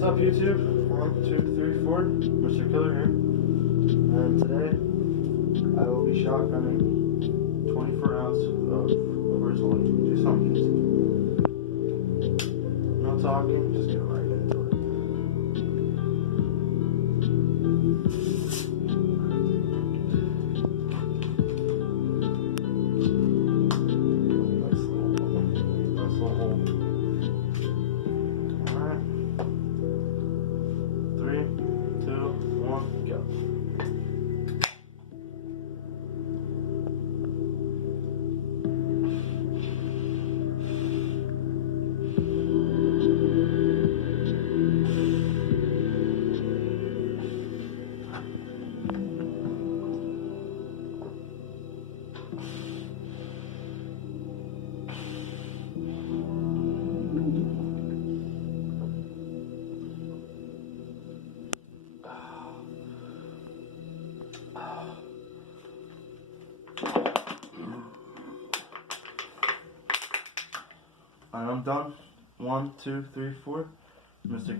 What's up, YouTube? 1, 2, 3, 4. Mr. Killer here. And today, I will be shotgunning 24 ounce of Rizzoli. Do something easy. No talking, just get right into it. Nice little hole. Alright. 3, 2, 1, go. And I'm done. 1, 2, 3, 4. Mr.